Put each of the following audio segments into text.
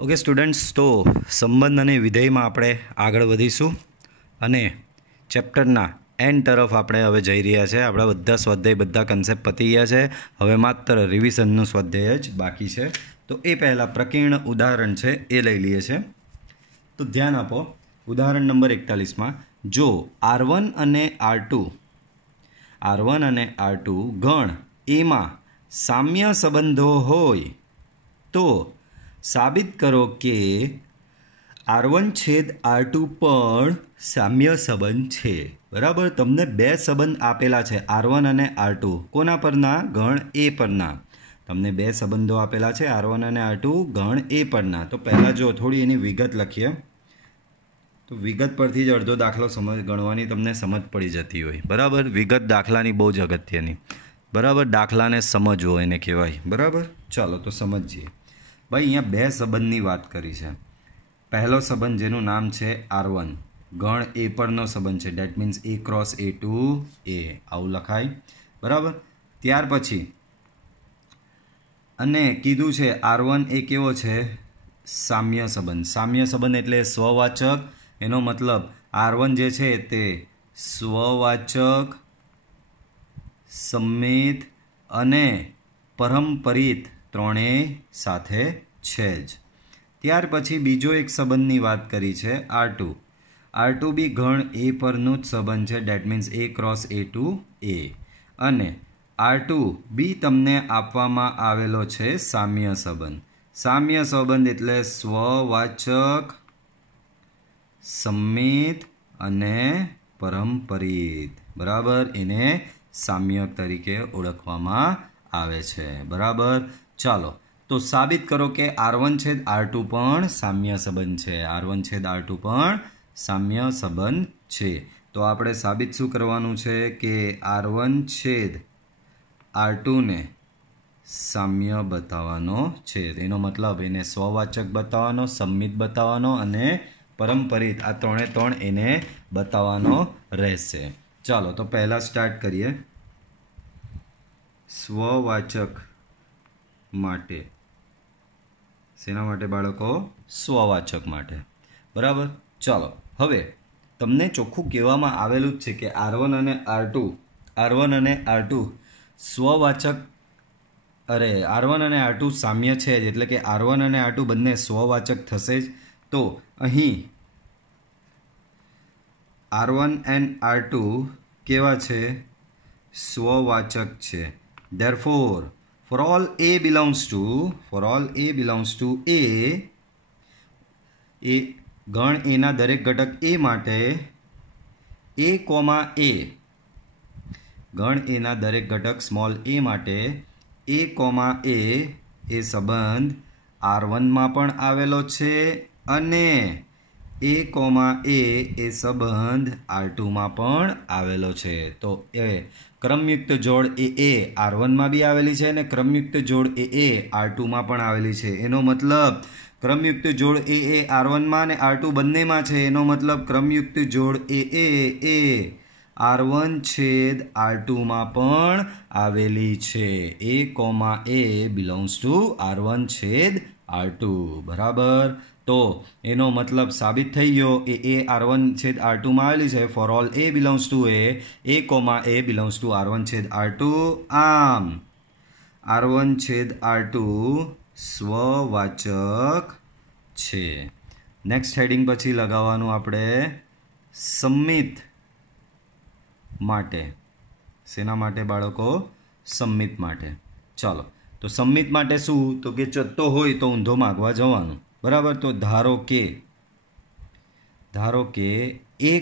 Okay students, તો સંબંધ અને વિધેયમાં આપણે આગળ વધીશું અને ચેપ્ટરના એન્ડ તરફ આપણે હવે જઈ રહ્યા છે. આપણા બધા સ્વાધ્યાય, બધા કન્સેપ્ટ પતી ગયા છે. હવે માત્ર રિવિઝનનું સ્વાધ્યાય જ બાકી છે. તો એ પહેલાં પ્રકીર્ણ ઉદાહરણ છે એ લઈ લઈએ છીએ. તો ધ્યાન આપો. ઉદાહરણ નંબર 41માં જો R1 અને R2 ગણ એમાં સામ્ય સંબંધો હોય તો સાબિત કરો કે R1 છેદ R2 પણ સામ્ય સંબંધ છે. બરાબર, તમને બે સંબંધ આપેલા છે, R1 અને R2. કોના પરના? ગણ એ પરના. તમને બે સંબંધો આપેલા છે, R1 અને R2 ગણ એ પરના. તો પહેલાં જો થોડી એની વિગત લખીએ. તો વિગત પરથી જ અડધો દાખલો ગણવાની તમને સમજ પડી જતી હોય. બરાબર, વિગત દાખલાની બહુ જ અગત્યની. બરાબર, દાખલાને સમજવો એને કહેવાય. બરાબર, ચાલો તો સમજીએ. ભાઈ, અહીંયા બે સંબંધની વાત કરી છે. પહેલો સંબંધ જેનું નામ છે R1, ગણ એ પરનો સંબંધ છે. That means A cross A to A, આવું લખાય. બરાબર, ત્યાર પછી અને કીધું છે R1 એ કેવો છે? સામ્ય સંબંધ. સામ્ય સંબંધ એટલે સ્વવાચક. એનો મતલબ R1 જે છે તે સ્વવાચક, સંમિત અને પરંપરિત ત્રણેય સાથે છે જ. ત્યાર પછી બીજો એક સંબંધની વાત કરી છે R2 બી ગણ એ પરનું જ સંબંધ છે. That means A cross A to A. અને R2 બી તમને આપવામાં આવેલો છે સામ્ય સંબંધ. સામ્ય સંબંધ એટલે સ્વવાચક, સંમિત અને પરંપરિત. બરાબર, એને સામ્યક તરીકે ઓળખવામાં આવે છે. બરાબર, ચાલો તો સાબિત કરો કે R1 છેદ R2 પણ સામ્ય સંબંધ છે. R1 છેદ R2 પણ સામ્ય સંબંધ છે. તો આપણે સાબિત શું કરવાનું છે કે R1 છેદ R2 ને સામ્ય બતાવવાનો છે. એનો મતલબ એને સ્વવાચક બતાવવાનો, સંમિત બતાવવાનો અને પરંપરિત, આ ત્રણે ત્રણ એને બતાવવાનો રહેશે. ચાલો તો પહેલાં સ્ટાર્ટ કરીએ. સ્વવાચક માટે. શેના માટે બાળકો? સ્વવાચક માટે. બરાબર, ચાલો હવે તમને ચોખ્ખું કહેવામાં આવેલું જ છે કે R1 અને R2 સ્વવાચક, R1 અને R2 સામ્ય છે જ, એટલે કે R1 અને R2 બંને સ્વવાચક થશે જ. તો અહીં R1 and R2 કેવા છે? સ્વવાચક છે. Therefore, for all A belongs to A, ગણ એના દરેક ઘટક A માટે A, ગણ એના દરેક ઘટક સ્મોલ a માટે A, એ સંબંધ R1 માં પણ આવેલો છે અને A, એ સંબંધ R2 માં પણ આવેલો છે. તો એ ક્રમયુક્ત જોડ એ R1 માં બી આવેલી છે અને ક્રમયુક્ત જોડ એ R2 માં પણ આવેલી છે. એનો મતલબ ક્રમયુક્ત જોડ એ R1 માં અને R2 બંનેમાં છે. એનો મતલબ ક્રમયુક્ત જોડ એ R1 છેદ R2 માં પણ આવેલી છે. A, belongs to R1 છેદ R2. બરાબર, તો એનો મતલબ સાબિત થઈ ગયો. એ R1 છેદ R2 માં આવેલી છે. For all A belongs to A, belongs to R1 છેદ R2. આમ R1 છેદ R2 સ્વવાચક છે. નેક્સ્ટ હેડિંગ પછી લગાવવાનું આપણે સંમિત માટે. શેના માટે બાળકો? સંમિત માટે. ચાલો તો સંમિત માટે શું? તો કે ચત્તો હોય તો ઊંધો માગવા જવાનું. બરાબર, તો ધારો કે A,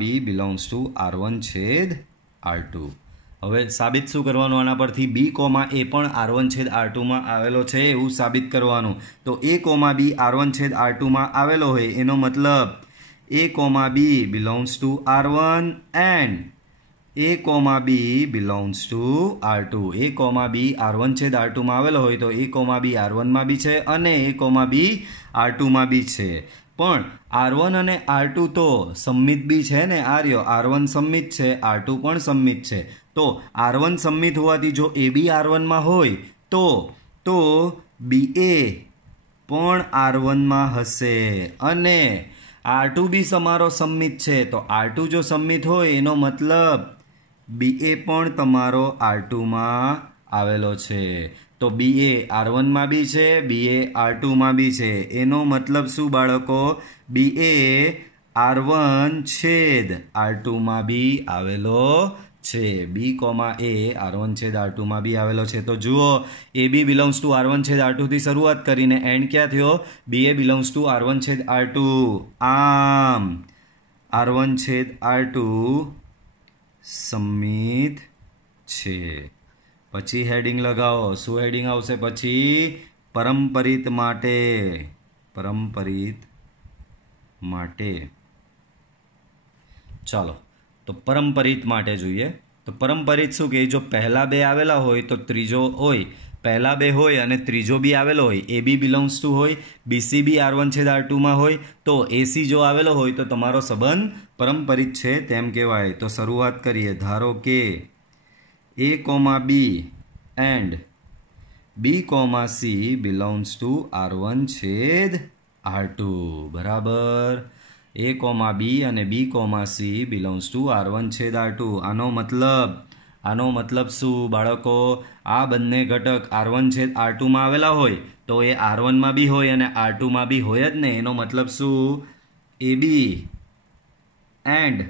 B belongs to R1 છેદ R2. હવે સાબિત શું કરવાનું આના પરથી? B, A પણ R1 છેદ R2 માં આવેલો છે એવું સાબિત કરવાનું. તો A, B R1 છેદ R2 માં આવેલો હોય એનો મતલબ A, B belongs to R1 and A, B belongs to R2. A, B R1 છેદ R2 માં આવેલો હોય તો A, B R1 માં બી છે અને A, B R2 માં બી છે. પણ R1 અને R2 તો સંમિત બી છે ને. R1 સંમિત છે, R2 પણ સંમિત છે. તો R1 સંમિત હોવાથી જો A બી R1 માં હોય તો BA પણ R1 માં હશે અને R2 બી તમારો સબમિટ છે તો R2 જો સબમિટ હોય એનો મતલબ BA પણ તમારો R2 માં આવેલો છે તો BA R1 માં બી છે BA R2 માં બી છે એનો મતલબ શું બાળકો BA R1 છેદ R2 માં બી આવેલો છે B, A R1 છેદ R2 માં બી આવેલો છે તો જુઓ AB બિલોંગ્સ ટુ R1 છેદ R2 થી શરૂઆત કરીને એન્ડ ક્યાં થયો BA બિલોંગ્સ ટુ R1 છેદ R2 આમ R1 છેદ R2 સમિત છે પછી હેડિંગ લગાવો શું હેડિંગ આવશે પછી પરંપરિત માટે ચાલો તો પરંપરિત માટે જોઈએ તો પરંપરિત શું કહે જો પહેલા બે આવેલા હોય તો ત્રીજો હોય પહેલા બે હોય અને ત્રીજો બી આવેલો હોય AB બિલોંગ્સ ટુ હોય BC બી R1 છેદ R2 માં હોય તો AC જો આવેલો હોય તો તમારો સંબંધ પરંપરિત છે તેમ કહેવાય તો શરૂઆત કરીએ ધારો કે A, B and B, C belongs to R1 છેદ R2 બરાબર A, B અને B, C belongs to R1 છેદ R2 આનો મતલબ શું બાળકો આ બંને ઘટક R1 છેદ R2 માં આવેલા હોય તો એ R1 માં બી હોય અને R2 માં બી હોય જ ને એનો મતલબ શું AB and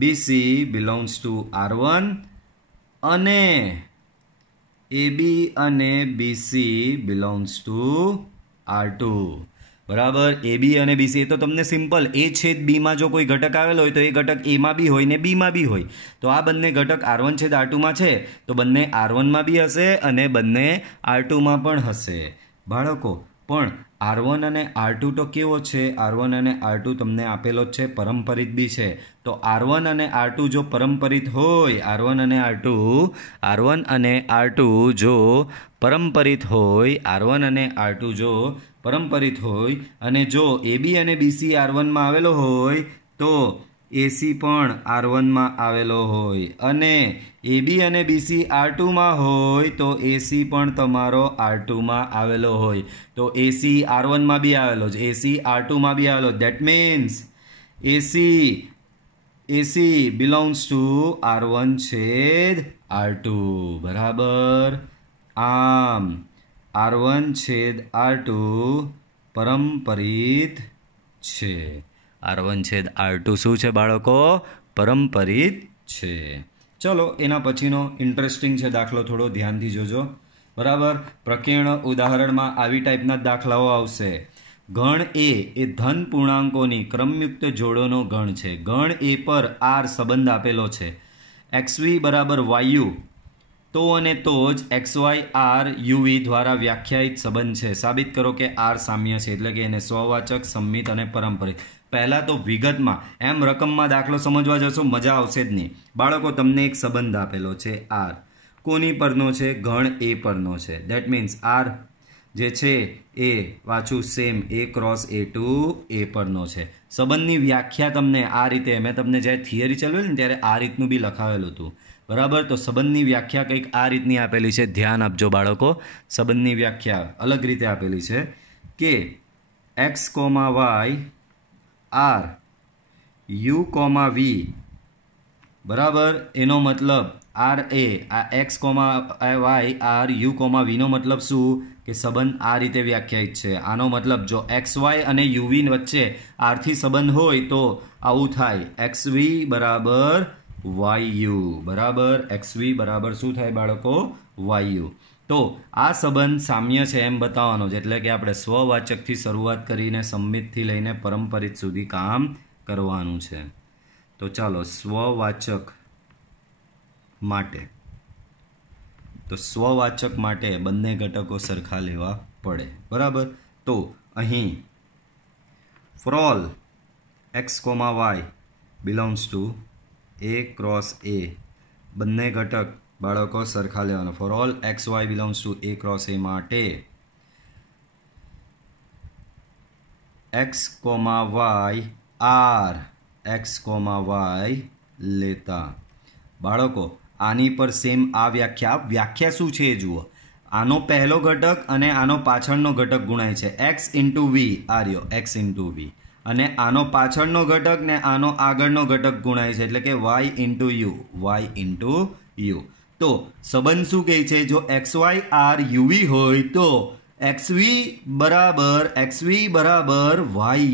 BC belongs to R1 અને AB અને BC belongs to R2 બરાબર AB અને BC એ તો તમને સિમ્પલ A છેદ B માં જો કોઈ ઘટક આવેલો હોય તો એ ઘટક A માં બી હોય ને B માં બી હોય તો આ બંને ઘટક R1 છેદ R2 માં છે તો બંને R1 માં બી હશે અને બંને R2 માં પણ હશે બાળકો પણ R1 અને R2 તો કેવો છે R1 અને R2 તમને આપેલો જ છે પરંપરિત બી છે તો R1 અને R2 જો પરંપરિત હોય R1 અને R2 જો પરંપરિત હોય અને જો AB અને BC R1 માં આવેલો હોય તો AC પણ R1 માં આવેલો હોય અને AB અને BC R2 માં હોય તો AC પણ તમારો R2 માં આવેલો હોય તો AC R1 માં બી આવેલો છે AC R2 માં બી આવેલો that means AC belongs to R1 છેદ R2 બરાબર આમ R1 છેદ R2 પરંપરિત છે R1 છેદ R2 શું છે બાળકો પરંપરિત છે ચલો એના પછીનો ઇન્ટરેસ્ટિંગ છે દાખલો થોડો ધ્યાનથી જોજો બરાબર પ્રકીર્ણ ઉદાહરણમાં આવી ટાઈપના દાખલાઓ આવશે ગણ એ ધન પૂર્ણાંકોની ક્રમયુક્ત જોડોનો ગણ છે ગણ એ પર R સંબંધ આપેલો છે XV બરાબર YU તો અને તો જ XY R UV દ્વારા વ્યાખ્યાયિત સંબંધ છે સાબિત કરો કે R સામ્ય છે એટલે કે એને સ્વવાચક સંમિત અને પરંપરિત પહેલાં તો વિગતમાં એમ રકમમાં દાખલો સમજવા જશો મજા આવશે જ નહીં બાળકો તમને એક સંબંધ આપેલો છે R કોની પરનો છે ગણ A પરનો છે દેટ મીન્સ R જે છે એ વાંચું same A cross A2 A પરનો છે સંબંધની વ્યાખ્યા તમને આ રીતે મેં તમને જ્યારે થિયરી ચાલવેલી ને ત્યારે આ રીતનું બી લખાવેલું હતું બરાબર તો સંબંધની વ્યાખ્યા કંઈક આ રીતની આપેલી છે ધ્યાન આપજો બાળકો સંબંધની વ્યાખ્યા અલગ રીતે આપેલી છે કે X, Y R U, V બરાબર એનો મતલબ R એ આ X, Y R U, V નો મતલબ શું કે સંબંધ આ રીતે વ્યાખ્યાયિત છે આનો મતલબ જો XY અને UV વચ્ચે R થી સંબંધ હોય તો આવું થાય XV બરાબર YU બરાબર XV બરાબર શું થાય બાળકો YU તો આ સંબંધ સામ્ય છે એમ બતાવવાનો છે એટલે કે આપણે સ્વવાચકથી શરૂઆત કરીને સંમિતથી લઈને પરંપરિત સુધી કામ કરવાનું છે તો ચાલો સ્વવાચક માટે બંને ઘટકો સરખા લેવા પડે બરાબર તો અહીં ફ્રોલ X, Y belongs to A cross A બંને ઘટક બાળકો સરખા લેવાનો for all XY belongs to A cross A માટે X, Y R X, Y લેતા બાળકો આની પર સેમ આ વ્યાખ્યા શું છે જુઓ આનો પહેલો ઘટક અને આનો પાછળનો ઘટક ગુણાય છે x ઇન્ટુ વી આર્યો x ઇન્ટુ વી અને આનો પાછળનો ઘટક ને આનો આગળનો ઘટક ગુણાય છે એટલે કે y ઇન્ટુ યુ તો સંબંધ શું કહે છે જો xy r uv હોય તો xv બરાબર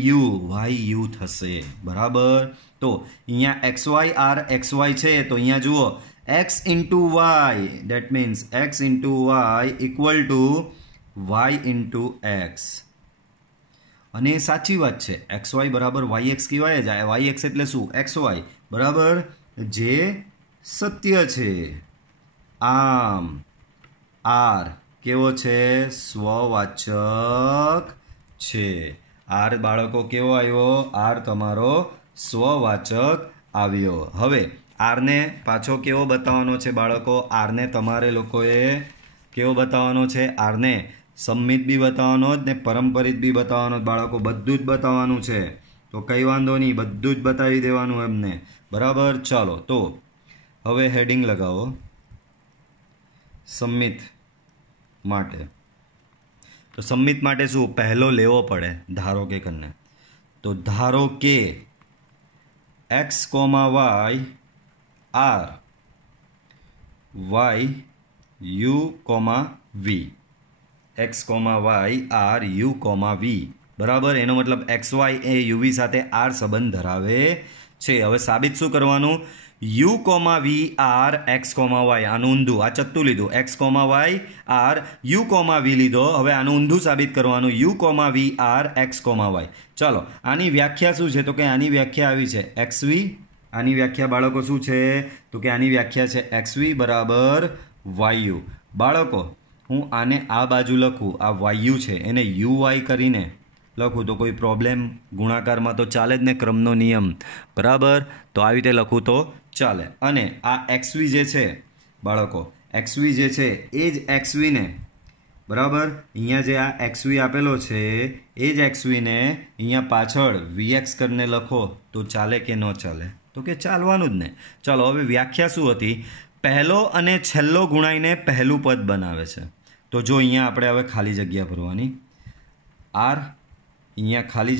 yu થશે બરાબર તો અહીંયા xy r xy છે તો અહીંયા જુઓ x into y that means x into y equal to y into x અને સાચી વાત છે xy બરાબર yx કહેવાય જ yx એટલે શું xy બરાબર જે સત્ય છે આમ r કેવો છે સ્વવાચક છે r બાળકો કેવો આવ્યો r તમારો સ્વવાચક આવ્યો હવે આર ને પાછો કેવો બતાવવાનો છે બાળકો આરને તમારે લોકોએ કેવો બતાવવાનો છે આરને સંમિત બી બતાવવાનો જ ને પરંપરિત બી બતાવવાનો બાળકો બધું જ બતાવવાનું છે તો કંઈ વાંધો નહીં બધું જ બતાવી દેવાનું એમને બરાબર ચાલો તો હવે હેડિંગ લગાવો સંમિત માટે તો સંમિત માટે શું પહેલો લેવો પડે ધારો કે કને તો ધારો કે x, y r y u, v x, y r u, v બરાબર એનો મતલબ xy એ uv સાથે r સંબંધ ધરાવે છે હવે સાબિત શું કરવાનું u, v r x, y આનું ઊંધું આ ચત્તું લીધું x, y r u, v લીધો હવે આનું ઊંધું સાબિત કરવાનું u, v r x, y ચાલો આની વ્યાખ્યા શું છે તો કે આની વ્યાખ્યા આવી છે xv આની વ્યાખ્યા બાળકો શું છે તો કે આની વ્યાખ્યા છે xv બરાબર વાયુ બાળકો હું આને આ બાજુ લખું આ વાયુ છે એને uy કરીને લખું તો કોઈ પ્રોબ્લેમ ગુણાકારમાં તો ચાલે જ ને ક્રમનો નિયમ બરાબર તો આવી રીતે લખું તો ચાલે અને આ xv જે છે બાળકો xv જે છે એ જ xv ને બરાબર અહીંયા જે આ xv આપેલો છે એ જ xv ને અહીંયા પાછળ vx કરીને લખો તો ચાલે કે ન ચાલે તો કે ચાલવાનું જ ને ચાલો હવે વ્યાખ્યા શું હતી પહેલો અને છેલ્લો ગુણાઈને પહેલું પદ બનાવે છે તો જો અહીંયા આપણે હવે ખાલી જગ્યા ભરવાની r અહીંયા ખાલી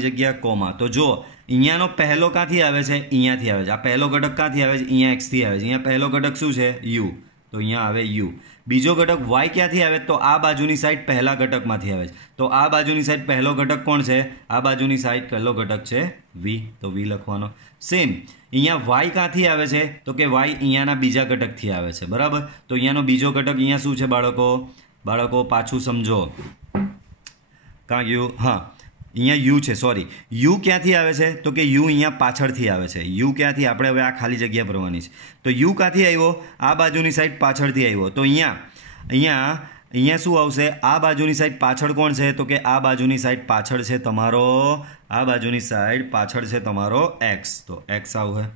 જગ્યા કોમા તો જો અહીંયાનો પહેલો ક્યાંથી આવે છે અહીંયાથી આવે છે આ પહેલો ઘટક ક્યાંથી આવે છે અહીંયા xથી આવે છે અહીંયા પહેલો ઘટક શું છે u તો અહીંયા આવે u બીજો ઘટક y ક્યાંથી આવે તો આ બાજુની સાઈડ પહેલા ઘટકમાંથી આવે છે તો આ બાજુની સાઈડ પહેલો ઘટક કોણ છે આ બાજુની સાઈડ પહેલો ઘટક છે v તો v લખવાનો સેમ અહીંયા y ક્યાંથી આવે છે તો કે y અહીંયાના બીજા ઘટકથી આવે છે બરાબર તો અહીંયાનો બીજો ઘટક અહીંયા શું છે બાળકો પાછું સમજો કાં ગયું હા અહીંયા u છે સોરી u ક્યાંથી આવે છે તો કે u અહીંયા પાછળથી આવે છે u ક્યાંથી આપણે હવે આ ખાલી જગ્યા ભરવાની છે તો u ક્યાંથી આવ્યો આ બાજુની સાઈડ પાછળથી આવ્યો તો અહીંયા શું આવશે આ બાજુની સાઈડ પાછળ કોણ છે તો કે આ બાજુની સાઈડ પાછળ છે તમારો x તો x આવશે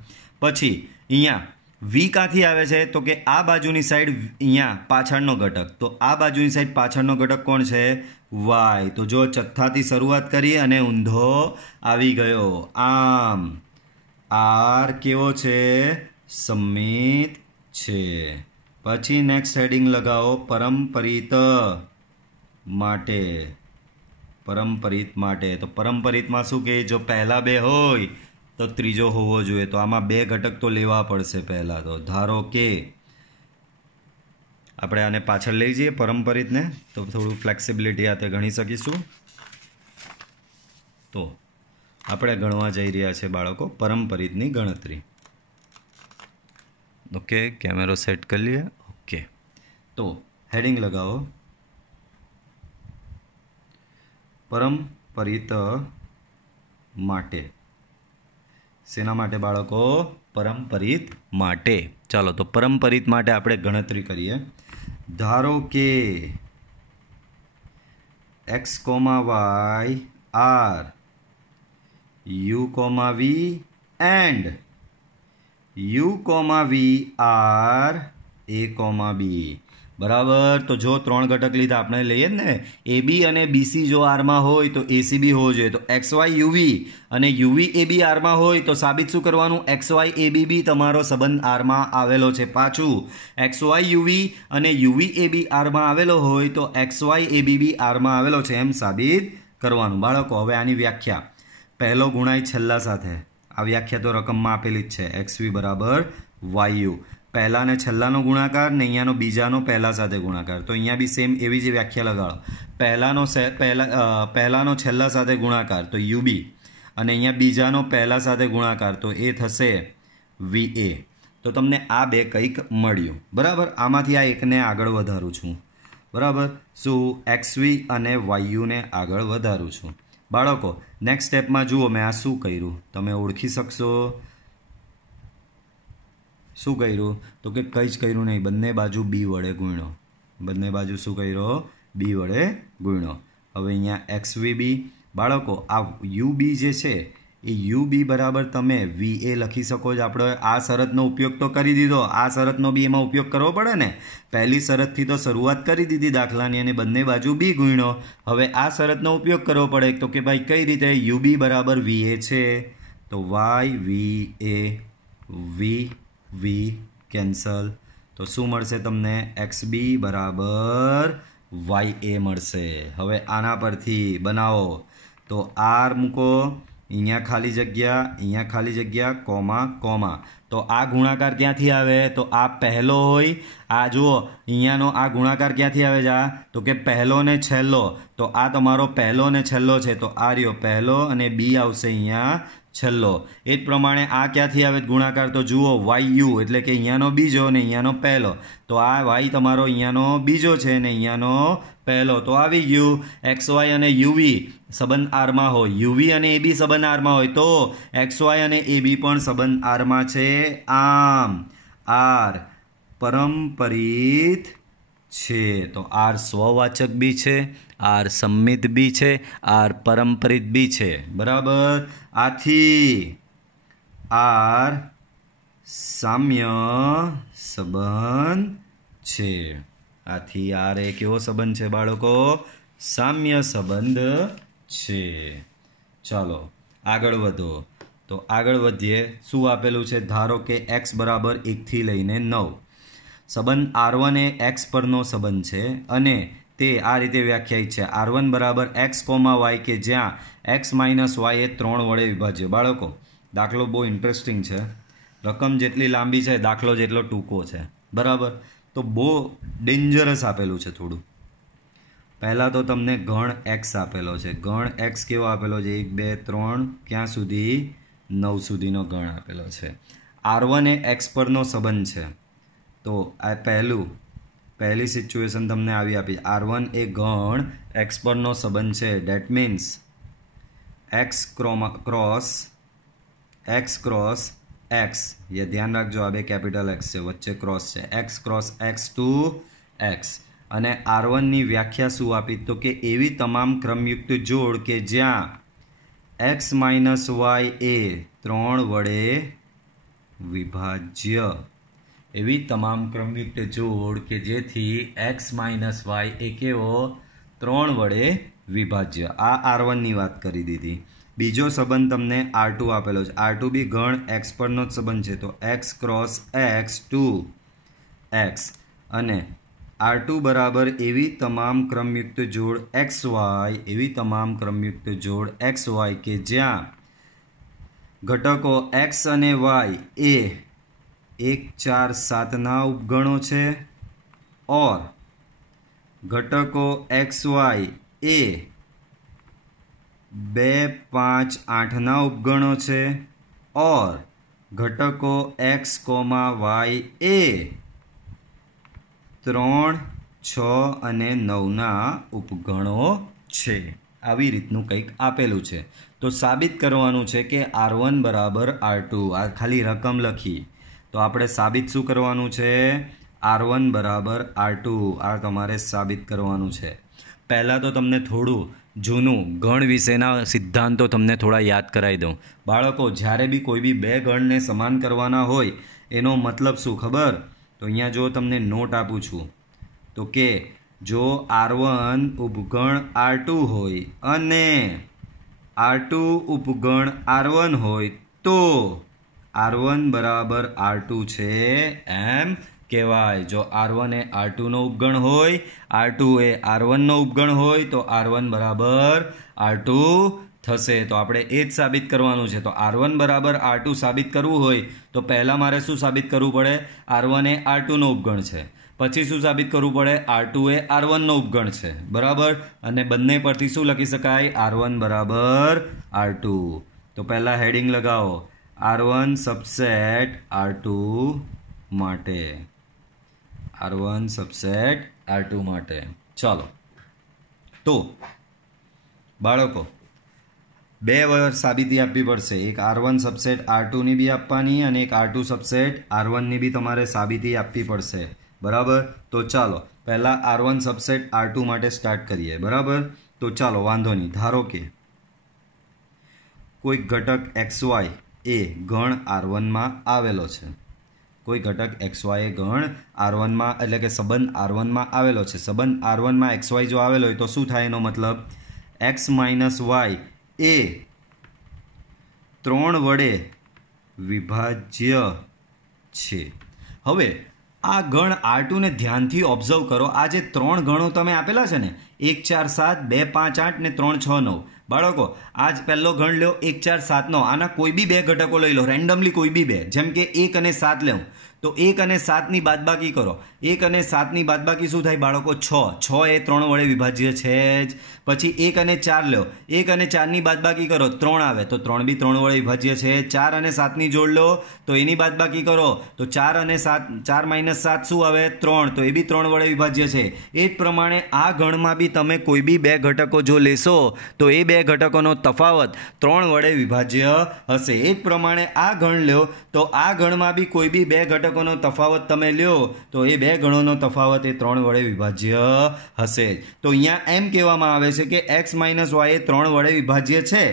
પછી અહીંયા v ક્યાંથી આવે છે તો કે આ બાજુની સાઈડ અહીંયા પાછળનો ઘટક તો આ બાજુની સાઈડ પાછળનો ઘટક કોણ છે y તો જો ચથ્થાથી શરૂઆત કરી અને ઊંધો આવી ગયો આમ r કેવો છે સંમિત છે પછી નેક્સ્ટ હેડિંગ લગાવો પરંપરિત માટે તો પરંપરિતમાં શું કહે જો પહેલા બે હોય તો ત્રીજો હોવો જોઈએ તો આમાં બે ઘટક તો લેવા પડશે પહેલાં તો ધારો કે આપણે આને પાછળ લઈ જઈએ પરંપરિતને તો થોડું ફ્લેક્સિબિલિટી હાથે ગણી શકીશું તો આપણે ગણવા જઈ રહ્યા છે બાળકો પરંપરિતની ગણતરી ઓકે કેમેરો સેટ કરી લઈએ ઓકે તો હેડિંગ લગાવો પરંપરિત માટે શેના માટે બાળકો પરંપરિત માટે ચાલો તો પરંપરિત માટે આપણે ગણતરી કરીએ ધારો કે x, y r u, v and u, v r A, B બરાબર. તો જો 3 ઘટક લીધા આપણે લઈએ જ ને AB અને BC જો આરમાં હોય તો ACB હોવો જોઈએ. તો XY UV અને UV AB આરમાં હોય તો સાબિત શું કરવાનું? XY ABB તમારો સંબંધ આરમાં આવેલો છે. પાછું XY UV અને UV AB આરમાં આવેલો હોય તો XY ABB આરમાં આવેલો છે એમ સાબિત કરવાનું. બાળકો હવે આની વ્યાખ્યા, પહેલો ગુણાય છેલ્લા સાથે. આ વ્યાખ્યા તો રકમમાં આપેલી જ છે. XV બરાબર YU. પહેલા ને છેલ્લાનો ગુણાકાર ને અહીંયાનો બીજાનો પહેલા સાથે ગુણાકાર. તો અહીંયા બી સેમ એવી જ વ્યાખ્યા લગાડો. પહેલાનો છેલ્લા સાથે ગુણાકાર તો UB અને અહીંયા બીજાનો પહેલા સાથે ગુણાકાર તો એ થશે VA. તો તમને આ બે કંઈક મળ્યું. બરાબર. આમાંથી આ એકને આગળ વધારું છું. બરાબર. શું? XV અને YU ને આગળ વધારું છું. બાળકો નેક્સ્ટ સ્ટેપમાં જુઓ મેં આ શું કર્યું તમે ઓળખી શકશો? શું કર્યું? તો કે કંઈ જ કર્યું નહીં, બંને બાજુ B વડે ગુણ્યો. બંને બાજુ શું કર્યો? B વડે ગુણ્યો. હવે અહીંયા XVB. બાળકો આ UB જે છે એ UB બરાબર તમે VA લખી શકો છો. આપણે આ શરતનો ઉપયોગ તો કરી દીધો, આ શરતનો બી એમાં ઉપયોગ કરવો પડે ને. પહેલી શરતથી તો શરૂઆત કરી દીધી દાખલાની અને બંને બાજુ B ગુણ્યો. હવે આ શરતનો ઉપયોગ કરવો પડે તો કે ભાઈ કઈ રીતે? UB બરાબર VA છે તો YVA V કેન્સલ. તો શું મળશે તમને? XB બરાબર YA મળશે. હવે આના પરથી બનાવો તો R મૂકો, અહીંયા ખાલી જગ્યા, અહીંયા ખાલી જગ્યા, કોમા કોમા. તો આ ગુણાકાર ક્યાંથી આવે? તો આ પહેલો હોય. આ જુઓ અહીંયાનો આ ગુણાકાર ક્યાંથી આવે છે? તો કે પહેલો ને છેલ્લો. તો આ તમારો પહેલો ને છેલ્લો છે તો આ રહ્યો પહેલો અને B આવશે અહીંયા છેલ્લો. એ જ પ્રમાણે આ ક્યાંથી આવે ગુણાકાર? તો જુઓ YU એટલે કે અહીંયાનો બીજો ને અહીંયાનો પહેલો. તો આ Y તમારો અહીંયાનો બીજો છે ને અહીંયાનો પહેલો. તો આવી ગયું. XY અને UV સંબંધ આરમાં હોય, UV અને AB સંબંધ આરમાં હોય તો XY અને AB પણ સંબંધ આરમાં છે. આમ R પરંપરિત છે. તો R સ્વવાચક બી છે, R સંમિત બી છે, R પરંપરિત બી છે. બરાબર. આથી R સામ્ય સંબંધ છે. આથી R એ કેવો સંબંધ છે બાળકો? સામ્ય સંબંધ છે. ચાલો આગળ વધો. તો આગળ વધીએ. શું આપેલું છે? ધારો કે x બરાબર 1 થી લઈને 9. સંબંધ R1 એ x પરનો સંબંધ છે અને તે આ રીતે વ્યાખ્યાયિત છે. R1 બરાબર x, y કે જ્યાં x માઇનસ y એ 3 વડે વિભાજ્ય. બાળકો દાખલો બહુ ઇન્ટરેસ્ટિંગ છે. રકમ જેટલી લાંબી છે દાખલો જેટલો ટૂંકો છે. બરાબર. તો બહુ ડેન્જરસ આપેલું છે થોડું. પહેલાં તો તમને ગણ x આપેલો છે. ગણ x કેવો આપેલો છે? 1 2 3 ક્યાં સુધી? 9 સુધીનો ગણ આપેલો છે. R1 એ x પરનો સંબંધ છે. તો આ પહેલી સિચ્યુએશન તમને આવી આપી. R1 એ ગણ x પરનો સંબંધ છે. That means x cross x. ये ધ્યાન રાખજો આ બે કેપિટલ x છે, વચ્ચે ક્રોસ છે. x cross x to x. અને R1 ની વ્યાખ્યા શું આપી? તો કે એવી તમામ ક્રમયુક્ત જોડ કે જ્યાં x માઇનસ y એ 3 વડે વિભાજ્ય. એવી તમામ ક્રમયુક્ત જોડ કે જેથી x માઇનસ y એ કેવો? 3 વડે વિભાજ્ય. આ R1 ની વાત કરી દીધી. બીજો સંબંધ તમને R2 આપેલો છે. R2 બી ગણ x પરનો જ સંબંધ છે. તો x cross x to x. અને R2 બરાબર એવી તમામ ક્રમયુક્ત જોડ XY, એવી તમામ ક્રમયુક્ત જોડ XY કે જ્યાં ઘટકો x અને y એ 1 4 7ના ઉપગણો છે और ઘટકો XY એ 2 5 8ના ઉપગણો છે और ઘટકો x, y એ 3 6 અને 9ના ઉપગણો છે. આવી રીતનું કંઈક આપેલું છે. તો સાબિત કરવાનું છે કે R1 બરાબર R2. આ ખાલી રકમ લખી તો આપણે સાબિત શું કરવાનું છે? R1 બરાબર R2. આ તમારે સાબિત કરવાનું છે. પહેલાં તો તમને થોડું જૂનું ગણ વિશેના સિદ્ધાંતો તમને થોડા યાદ કરાવી દઉં. બાળકો જ્યારે બી કોઈ બી બે ગણને સમાન કરવાના હોય એનો મતલબ શું ખબર? તો અહીંયા જો તમને નોટ આપું છું તો કે જો R1 ઉપગણ R2 હોય અને R2 ઉપગણ R1 હોય તો R1 બરાબર R2 છે એમ કહેવાય. જો R1 એ R2 નો ઉપગણ હોય, R2 એ R1 નો ઉપગણ હોય તો R1 બરાબર R2 થશે. તો આપણે એ જ સાબિત કરવાનું છે. તો R1 બરાબર R2 સાબિત કરવું હોય તો પહેલાં મારે શું સાબિત કરવું પડે? R1 એ R2 નો ઉપગણ છે. પછી શું સાબિત કરવું પડે? R2 એ R1 નો ઉપગણ છે. બરાબર. અને બંને પરથી શું લખી શકાય? R1 બરાબર R2. તો પહેલાં હેડિંગ લગાવો R1 સબસેટ R2 માટે. R1 સબસેટ R2 માટે. ચાલો, તો બાળકો બે વાર સાબિતી આપવી પડશે. એક R1 સબસેટ R2 ની બી આપવાની અને એક R2 સબસેટ R1 ની બી તમારે સાબિતી આપવી પડશે. બરાબર. તો ચાલો પહેલાં R1 સબસેટ R2 માટે સ્ટાર્ટ કરીએ. બરાબર. તો ચાલો વાંધો નહીં. ધારો કે કોઈ ઘટક XY એ ગણ R1 માં આવેલો છે. કોઈ ઘટક XY એ ગણ R1 માં એટલે કે સંબંધ R1 માં આવેલો છે. સંબંધ R1 માં XY જો આવેલો હોય તો શું થાય? એનો મતલબ X માઇનસ Y એ 3 વડે વિભાજ્ય છે. હવે આ ગણ R2 ને ધ્યાનથી ઓબ્ઝર્વ કરો. આ જે 3 ગણો તમે આપેલા છે ને 1 4 7 2 5 8 ને 3 6 9. બાળકો આજ પહેલો ગણ લ્યો 1 4 7 9. આના કોઈ બી બે ઘટકો લઈ લો, રેન્ડમલી કોઈ બી બે. જેમ કે 1 અને 7 લેવું તો 1 અને 7 ની બાદબાકી કરો. 1 અને 7 ની બાદબાકી શું થાય બાળકો? 6. 6 એ 3 વડે વિભાજ્ય છે જ. પછી 1 અને 4 લો. 1 અને 4 ની બાદબાકી કરો 3 આવે તો 3 બી 3 વડે વિભાજ્ય છે. 4 અને 7 ની જોડ લો તો એની બાદબાકી કરો તો 4 અને 7 4 માઇનસ 7 શું આવે? 3. તો એ બી 3 વડે વિભાજ્ય છે. એ જ પ્રમાણે આ ગણમાં બી તમે કોઈ બી બે ઘટકો જો લેશો તો એ બે ઘટકોનો તફાવત 3 વડે વિભાજ્ય હશે. એ જ પ્રમાણે આ ગણ લ્યો તો આ ગણમાં બી કોઈ બી બે ઘટકોનો તફાવત તમે લ્યો તો એ બે ગણોનો તફાવત એ 3 વડે વિભાજ્ય હશે. તો અહીંયા એમ કહેવામાં આવે છે કે x માઇનસ y એ 3 વડે વિભાજ્ય છે.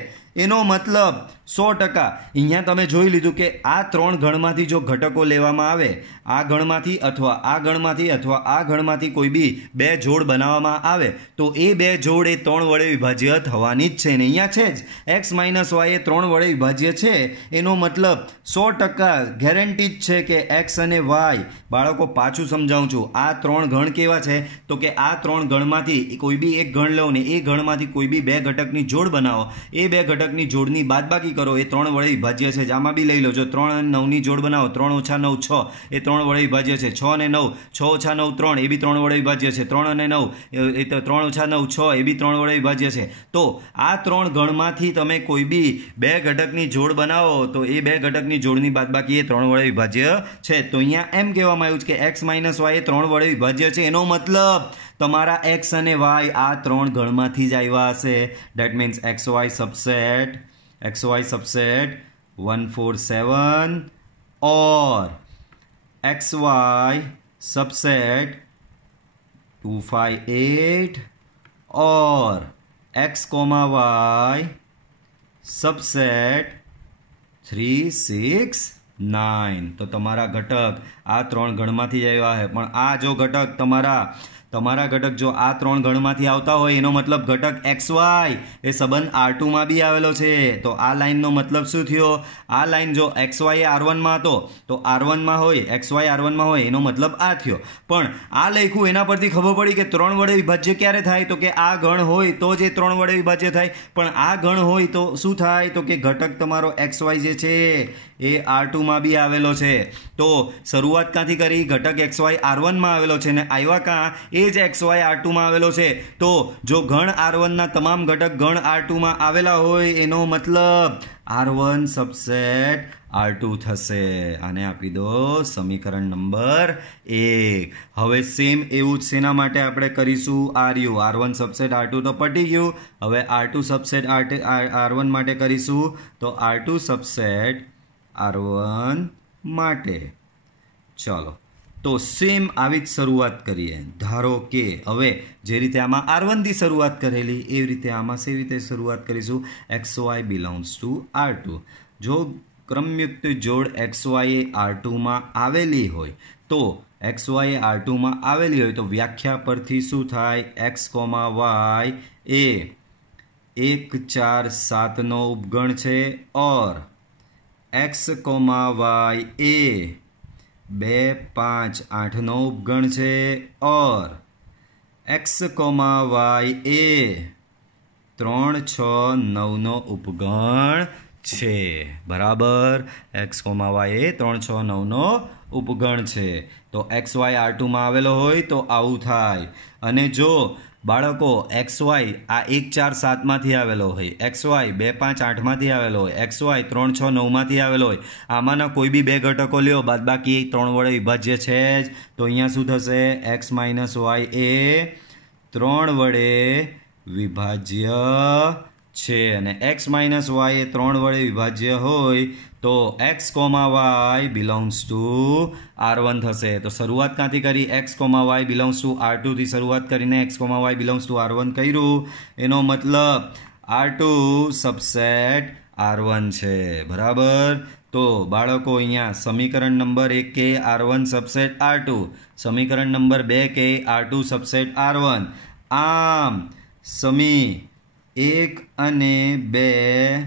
એનો મતલબ 100% અહીંયા તમે જોઈ લીધું કે આ 3 ગણમાંથી જો ઘટકો લેવામાં આવે, આ ગણમાંથી અથવા આ ગણમાંથી અથવા આ ગણમાંથી કોઈ બી બે જોડ બનાવવામાં આવે તો એ બે જોડ એ 3 વડે વિભાજ્ય થવાની જ છે. ને અહીંયા છે જ x માઇનસ y એ 3 વડે વિભાજ્ય છે. એનો મતલબ 100% ગેરંટી જ છે કે x અને y. બાળકો પાછું સમજાવું છું. આ 3 ગણ કેવા છે? તો કે આ 3 ગણમાંથી કોઈ બી એક ગણ લો ને એ ગણમાંથી કોઈ બી બે ઘટકની જોડ બનાવો. એ બે ઘટકની જોડની બાદબાકી કરો એ 3 વડે વિભાજ્ય છે. આમાં બી લઈ લો. જો 3 અને 9 ની જોડ બનાવો 3 ઓછા 9 6 એ 3 વડે વિભાજ્ય છે. 6 અને 9 6 ઓછા 9 3 એ બી 3 વડે વિભાજ્ય છે. 3 અને 9 એ 3 ઓછા 9 6 એ બી 3 વડે વિભાજ્ય છે. તો આ 3 ગણમાંથી તમે કોઈ બી બે ઘટકની જોડ બનાવો તો એ બે ઘટકની જોડની બાદબાકી એ 3 વડે વિભાજ્ય છે. તો અહીંયા એમ કહેવામાં આવ્યું છે કે x માઇનસ y એ 3 વડે વિભાજ્ય છે. એનો મતલબ તમારા x અને y આ 3 ગણમાંથી જ આવ્યા હશે. That means xy subset 1 4 7 or xy subset 2 5 8 or x comma y subset 3 6 9. તો તમારા ઘટક આ 3 ગણમાંથી જ આવ્યા છે. પણ આ જો ઘટક તમારા ઘટક જો આ 3 ગણમાંથી આવતા હોય એનો મતલબ ઘટક xy એ સંબંધ R2 માં બી આવેલો છે. તો આ લાઈનનો મતલબ શું થયો? આ લાઈન જો xy એ R1 માં હતો તો R1 માં હોય, xy R1 માં હોય એનો મતલબ આ થયો. પણ આ લખ્યું એના પરથી ખબર પડી કે 3 વડે વિભાજ્ય ક્યારે થાય? તો કે આ ગણ હોય તો જ એ 3 વડે વિભાજ્ય થાય. પણ આ ગણ હોય તો શું થાય? તો કે ઘટક તમારો xy જે છે એ R2 માં બી આવેલો છે. તો શરૂઆત ક્યાંથી કરી? ઘટક xy R1 માં આવેલો છે ને આવ્યા કાં? એ જ xy R2 માં આવેલો છે. તો જો ગણ R1 ના તમામ ઘટક ગણ R2 માં આવેલા હોય એનો મતલબ R1 સબસેટ R2 થશે. આને આપી દો સમીકરણ નંબર 1. હવે સેમ એવું જ શેના માટે આપણે કરીશું? R1 સબસેટ R2 તો પટી ગયું. હવે R2 સબસેટ R1 માટે કરીશું તો R2 સબસેટ R1 માટે. ચાલો તો સેમ આવી જ શરૂઆત કરીએ. ધારો કે હવે જે રીતે આમાં R1 થી શરૂઆત કરેલી એવી રીતે આમાં સેવી રીતે શરૂઆત કરીશું. xy belongs to R2. જો ક્રમયુક્ત જોડ xy એ R2 માં આવેલી હોય તો एक्स वाय R2 में आवेली होय तो व्याख्या परथी शुं थाय एक्स कोमा वाय ए 1 4 7 नो उपगण छे और एक्स कोमा वाय ए 2 5 8 नो उपगण छे और एक्स कोमा वाय ए 3 6 9 नो उपगण छे। बराबर एक्स कोमा वाय ए 3 6 9 नो उपगण छे। तो एक्स वाय R2 में आवेलो होय तो आवुं थाय। अने जो बाळको एक्स वाय आ 1 4 7 मांथी आवेलो होय, एक्स वाय 2 5 8 मांथी आवेलो होय, एक्स वाय 3 6 9 मांथी आवेलो होय, आमांना कोई बी बे घटको ल्यो बादबाकी 3 वडे विभाज्य छे ज, तो अहींया शुं थशे एक्स माइनस वाय ए 3 वडे विभाज्य छे अने एक्स माइनस वाय 3 वडे विभाज्य होय तो x comma y belongs to R1 थशे। तो शुरुआत क्यांथी करी x comma y belongs to R2 थी शुरुआत करीने x comma y belongs to R1 कर्युं, एनो मतलब R2 सबसेट R1 छे। बराबर। तो बाळको अहींया समीकरण नंबर 1 के R1 सबसेट R2, समीकरण नंबर 2 के R2 सबसेट R1। आम समी 1 અને 2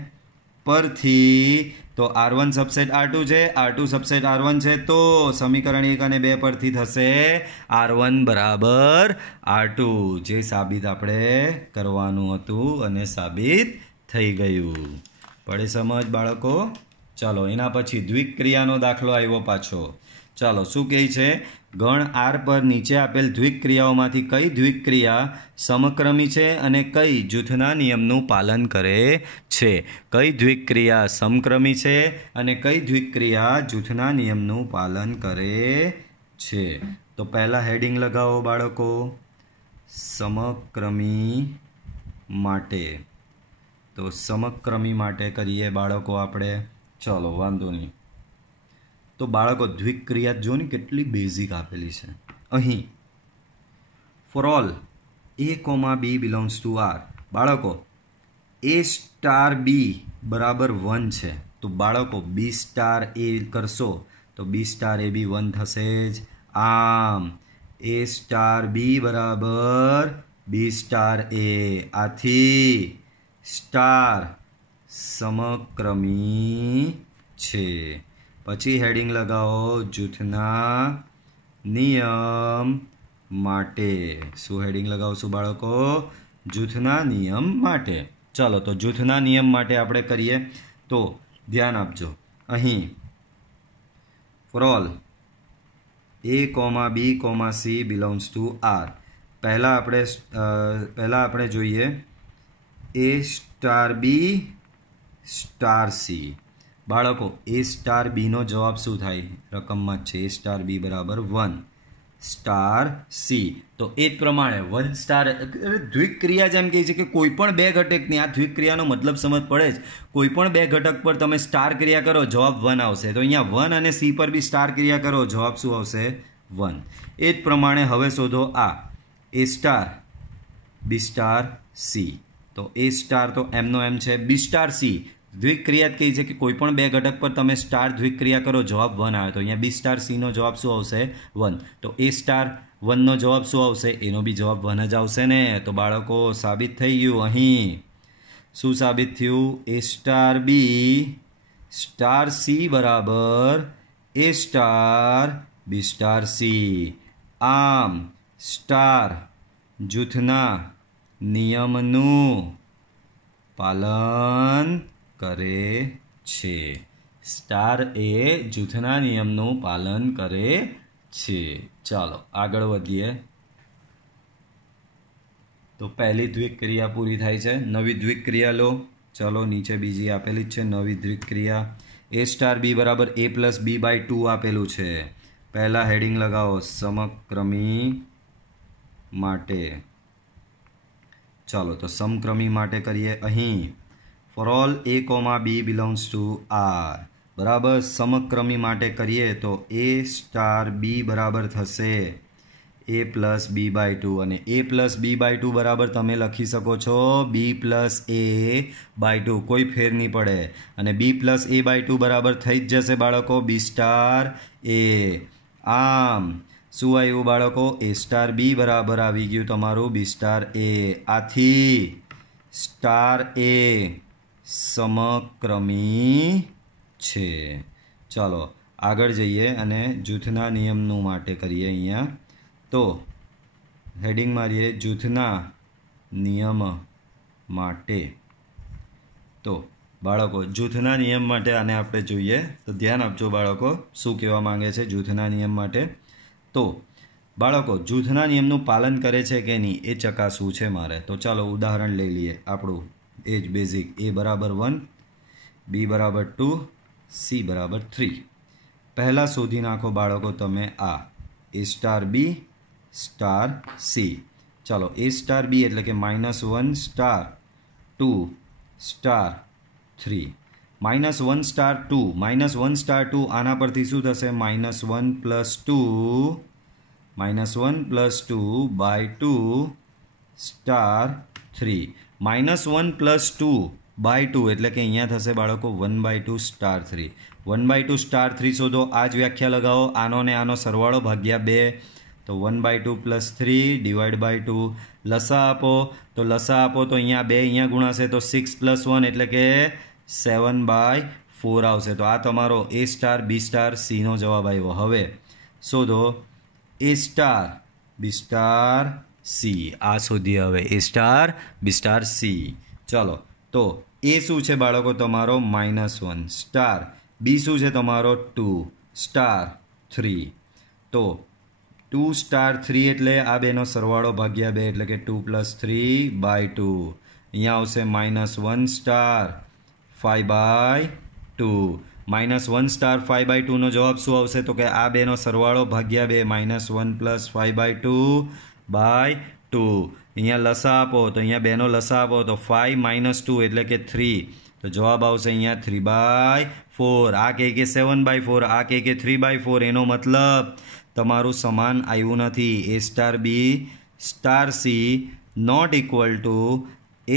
परथी तो R1 सबसेट R2 छे, R2 सबसेट R1 छे, तो समीकरण 1 અને 2 परथी थशे R1 बराबर R2, जे साबित आपणे करवानुं हतुं अने साबित थई गयुं। पड़े समझ बाळको? चलो एना पछी द्विक्रियानो दाखलो आव्यो पाछो। चलो शुं कहे छे गण R पर नीचे आपेल द्विक्रियाओमांथी कई द्विक्रिया समक्रमी छे अने कई जूथना नियमनुं पालन करे छे। कई द्विक्रिया समक्रमी छे अने कई द्विक्रिया जूथना नियमनुं पालन करे छे। तो पहला हेडिंग लगावो बाळको, समक्रमी माटे। तो समक्रमी माटे करीए बाळको आपणे। चलो वांधो नहीं। तो बाळको द्विक्रिया जो ने केटली बेઝિક आपेली छे। अहीं for all a comma b belongs to R, बाळको ए स्टार बी बराबर 1 छे, तो बाळको बी स्टार ए करशो तो बी स्टार ए बी 1 थशे ज। आम ए स्टार बी बराबर बी स्टार ए, आथी स्टार समक्रमी छे। पछी हेडिंग लगाओ जूथना नियम माटे। शुं हेडिंग लगावशुं बाळको? जूथना नियम माटे। चलो तो जूथना नियम माटे आपणे करीए। तो ध्यान आपजो, अहीं for all a comma b comma c belongs to R. पहला आपणे जोईए a star b star c. बाळको ए स्टार बी नो जवाब शुं थाय? रकममां ज छे। ए स्टार बी बराबर 1 स्टार सी। तो ए ज प्रमाणे 1 स्टार द्विक्रिया जेम कहे छे के कोईपण बे घटकनी आ द्विक्रियानो मतलब समज पड़े ज। कोईपण बे घटक पर तमे स्टार क्रिया करो जवाब 1 आवशे। तो अहींया 1 અને सी पर बी स्टार क्रिया करो जवाब शुं आवशे? 1। ए ज प्रमाणे हवे शोधो आ ए स्टार बी स्टार सी। तो ए स्टार तो एम नो एम छे, बी स्टार सी द्विक्रिया कही छे कि कोईपण बे घटक पर तमे स्टार द्विक्रिया करो जवाब 1 आवे। तो अहींया बी स्टार सी नो जवाब शुं आवशे? 1। तो ए स्टार 1 नो जवाब शुं आवशे? एनो बी जवाब 1 ज आवशे ने। तो बाळको साबित थई गयुं। अहीं शुं साबित थयुं? ए स्टार बी स्टार सी बराबर ए स्टार बी स्टार सी। आम स्टार जूथना नियमनुं पालन करे छे। स्टार ए जूथना नियमनुं पालन करे छे। चलो आगळ वधीए। तो पहली द्विक्रिया पूरी थाय छे। नवी द्विक्रिया लो। चलो नीचे बीजी आपेली छे नवी द्विक्रिया। ए स्टार बी बराबर ए प्लस बी बाय 2 आपेलू छे। पहला हेडिंग लगाओ समक्रमी माटे। चलो तो समक्रमी माटे करिए। अहीं for all a comma b belongs to R बराबर समक्रमी माटे करिए तो ए स्टार बी बराबर थशे ए प्लस बी बाय 2 અને ए प्लस बी बाय 2 बराबर तमे लखी सको छो बी प्लस ए बाय 2, कोई फेर नहीं पड़े। અને बी प्लस ए बाय 2 बराबर थई ज जशे बाळको बी स्टार ए। आम શું આવ્યું બાળકો? A સ્ટાર બી બરાબર આવી ગયું તમારું બી સ્ટાર એ. આથી સ્ટાર એ સમક્રમી છે. ચાલો આગળ જઈએ અને જૂથના નિયમનું માટે કરીએ. અહીંયા તો હેડિંગ મારીએ જૂથના નિયમ માટે. તો બાળકો જૂથના નિયમ માટે આને આપણે જોઈએ તો ધ્યાન આપજો બાળકો શું કહેવા માંગે છે જૂથના નિયમ માટે. તો બાળકો જૂથના નિયમનું પાલન કરે છે કે નહીં એ ચકાસવું છે મારે. તો ચાલો ઉદાહરણ લઈ લઈએ આપણું એ જ બેઝિક. A બરાબર 1, B બરાબર 2, C બરાબર 3. પહેલાં શોધી નાખો બાળકો તમે આ A star B star C. ચાલો A સ્ટાર બી એટલે કે -1 સ્ટાર 2 સ્ટાર 3. -1 સ્ટાર 2 -1 સ્ટાર 2 આના પરથી શું થશે? -1 + 2 -1 + 2 બાય 2 સ્ટાર 3. -1 + 2 બાય 2 એટલે કે અહીંયા થશે બાળકો 1/2 સ્ટાર 3. 1/2 સ્ટાર 3 શોધો. આ જ વ્યાખ્યા લગાવો. આનો ને આનો સરવાળો ભાગ્યા 2 તો 1/2 + 3 / 2. લસા આપો તો લસા આપો તો અહીંયા 2 અહીંયા ગુણાશે તો 6 + 1 એટલે કે 7/4 આવશે. તો આ તમારો A સ્ટાર બી સ્ટાર સીનો જવાબ આવ્યો. હવે શોધો A star B star C. આ શોધીએ હવે A star B star C. ચાલો તો A શું છે બાળકો તમારો -1 સ્ટાર. બી શું છે તમારો 2 સ્ટાર 3. તો 2 સ્ટાર 3 એટલે આ બેનો સરવાળો ભાગ્યા 2 એટલે કે 2 + 3/2. અહીંયા આવશે -1 સ્ટાર 5/2. -1 સ્ટાર 5/2નો જવાબ શું આવશે? તો કે આ બેનો સરવાળો ભાગ્યા 2 -1 + 5/2/2. અહીંયા લસા આપો તો અહીંયા બેનો લસા આપો તો 5 - 2 એટલે કે 3. તો જવાબ આવશે અહીંયા 3/4. આ કહે કે 7/4, આ કહે કે 3/4. એનો મતલબ તમારું સમાન આવ્યું નથી. A star B star C not equal to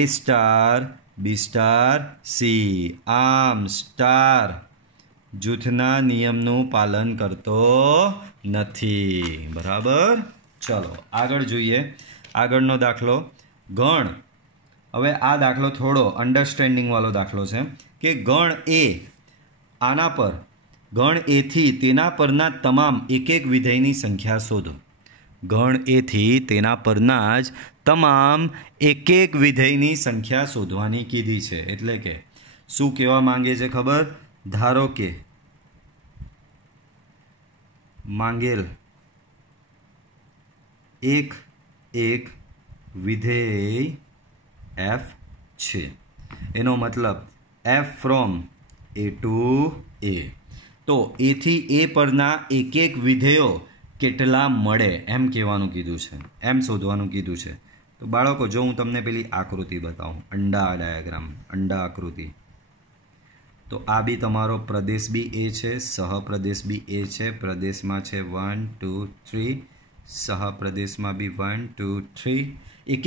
A star B star C. આમ સ્ટાર જૂથના નિયમનું પાલન કરતો નથી. બરાબર. ચલો આગળ જોઈએ. આગળનો દાખલો ગણ. હવે આ દાખલો થોડો અન્ડરસ્ટેન્ડિંગ વાળો દાખલો છે કે ગણ એ આના પર ગણ એથી તેના પરના તમામ એક વિધેયની સંખ્યા શોધો. ગણ એથી તેના પરના જ તમામ એક વિધેયની સંખ્યા શોધવાની કીધી છે. એટલે કે શું કહેવા માંગે છે ખબર? ધારો કે માંગેલ એક વિધેય f છે. એનો મતલબ f from A to A. તો એથી એ પરના એક વિધેયો કેટલા મળે એમ કહેવાનું કીધું છે, એમ શોધવાનું કીધું છે. તો બાળકો જો હું તમને પેલી આકૃતિ બતાવું, અંડા ડાયાગ્રામ, અંડા આકૃતિ, તો આ બી તમારો પ્રદેશ બી એ છે, સહપ્રદેશ બી એ છે. પ્રદેશમાં છે 1 2 3, સહપ્રદેશમાં બી 1 2 3.